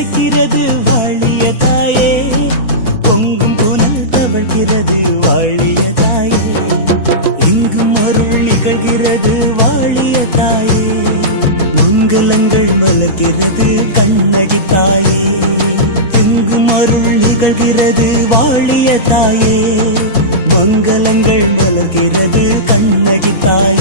இசைக்கிறது வாழிய தாயே, பொங்கும் புனல் தவழ்கிறது வாழிய தாயே, எங்கும் அருள் நிகழ்கிறது வாழிய தாயே, மங்களங்கள் மலர்கிறது கண்ணடி தாயே, எங்கும் அருள் நிகழ்கிறது வாழிய தாயே, மங்களங்கள் மலர்கிறது கண்ணடி தாயே.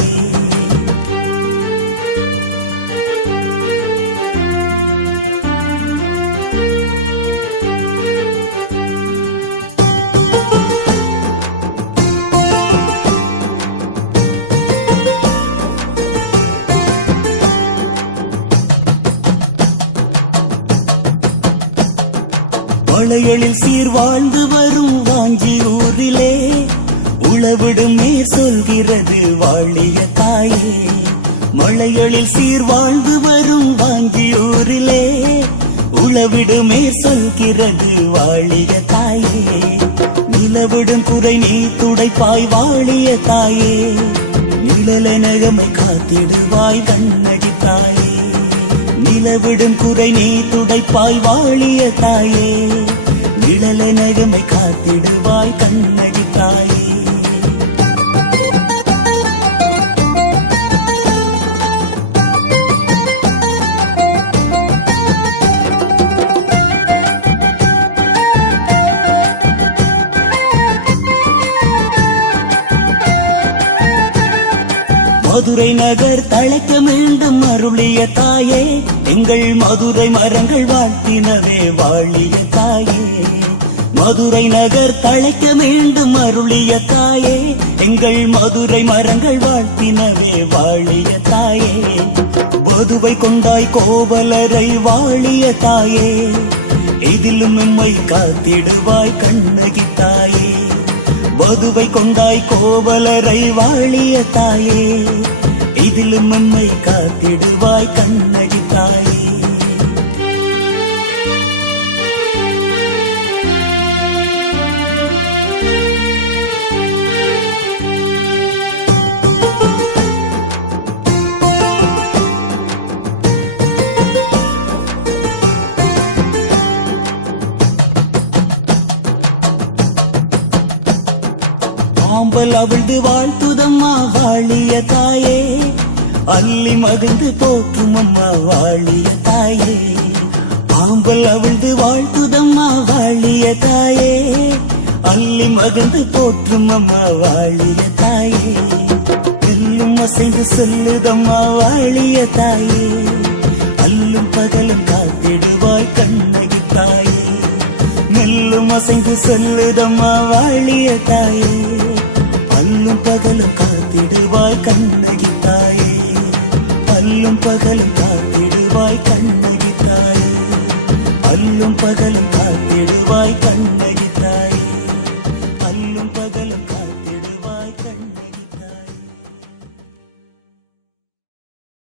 மலைகளில் சீர் வாழ்ந்து வரும் வாஞ்சியூரிலே உளவிடும் மேற் சொல்கிறது வாழிய தாயே, மலைகளில் சீர் வாழ்ந்து வரும் வாஞ்சியூரிலே உளவிடும் மேற் சொல்கிறது வாழிய தாயே, நிலவிடும் குறை நீ துடைப்பாய் வாழிய தாயே, நிழலனகமை காத்திடுவாய் கண்ணடி தாயே, நிலவிடும் குறை நீ துடைப்பாய் வாழிய தாயே, நிழலனகமை காத்திடுவாய் கண்ணடி தாயே. மதுரை நகர் தழைக்க மீண்டும் அருளிய தாயே, எங்கள் மதுரை மரங்கள் வாழ்த்தினவே வாழிய தாயே, மதுரை நகர் தழைக்க மீண்டும் அருளிய தாயே, எங்கள் மதுரை மரங்கள் வாழ்த்தினவே வாழிய தாயே, மதுவை கொண்டாய் கோவலரை வாழிய தாயே, இதிலும் எம்மை காத்திடுவாய் கண்ணகி தாயே, மதுவை கொண்டாய் கோவலரை வாழிய தாயே, இதிலும் எம்மை காத்திடுவாய் கண்ணகி தாயே. ஆம்பல் அவிழ்ந்து வாழ்த்துதம்மா வாழிய தாயே, அள்ளி மகிழ்ந்து போற்றும் அம்மா வாழிய தாயே, ஆம்பல் அவிழ்ந்து வாழ்த்துதம்மா வாழிய தாயே, அள்ளி மகிழ்ந்து போற்றும் அம்மா வாழிய தாயே, எல்லும் அசைந்து சொல்லுதம்மா வாழிய தாயே, அல்லும் பகலும் காத்திடுவாய் கண்ணகி தாயே, மெல்லும் அசைந்து சொல்லுதம்மா வாழிய தாயே, அல்லும் பகலும் காத்திடுவாய் கண்ணகி தாயே, அல்லும் பகலும் காத்திடுவாய் கண்ணகி தாயே, அல்லும் பகலும் காத்திடுவாய் கண்ணகி தாயே, அல்லும் பகலும் காத்திடுவாய் கண்ணகி.